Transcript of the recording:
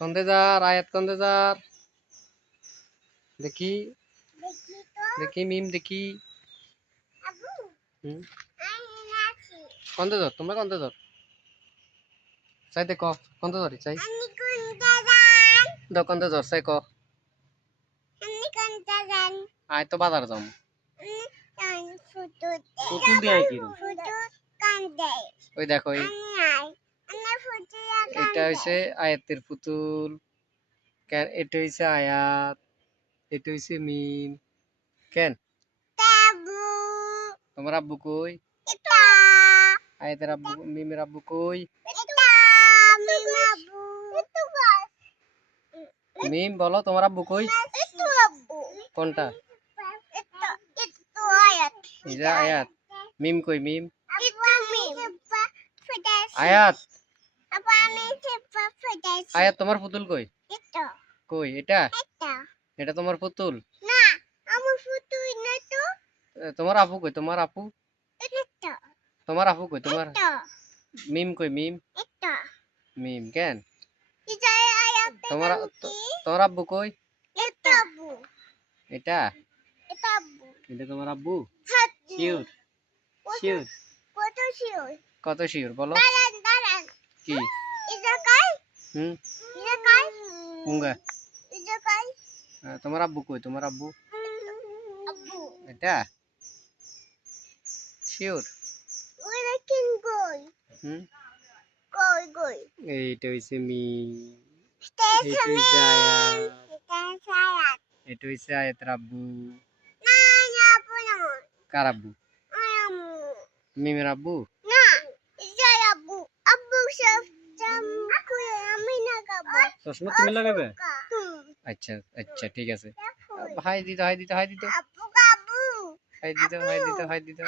কন্দেজার আয়াত কন্দেজার দেখি দেখি মিম দেখি কন্দেজর তোমরা কন্দেজর চাই দেখ কন্দেজরি চাই দ কন্দেজর চাই ক আয় তো বাজার যাম পুতুল দিয়ে কি ওই দেখো এটা হইছে আয়াতের পুতুল কেন এটা হইছে আয়াত এটা হইছে মিম কেন তোমার আব্বু কই আয়াতের আব্বু মিমের আব্বু কই মিম বলো তোমার আব্বু কই কোনটা এই যে আয়াত মিম কই মিম আয়াত আয়াত তোমার পুতুল কই কই এটা এটা তোমার পুতুল তোমার আপু কই তোমার আপু তোমার আপু কই তোমার মিম কই মিম মিম কেন তোমার তোমার আব্বু কই এটা এটা তোমার আব্বু শিওর শিওর কত শিওর বলো কি কুঙ্গা তোমার আব্বু কই তোমার আব্বু এটা শিওর এইটা হইছে মি এটা হইছে আয়াতের আব্বু কার আব্বু মিমের আব্বু চশমা তুমি লাগাবে আচ্ছা আচ্ছা ঠিক আছে হাই দিত হাই দিত হাই দিত হাই দিত হাই দিত হাই দিত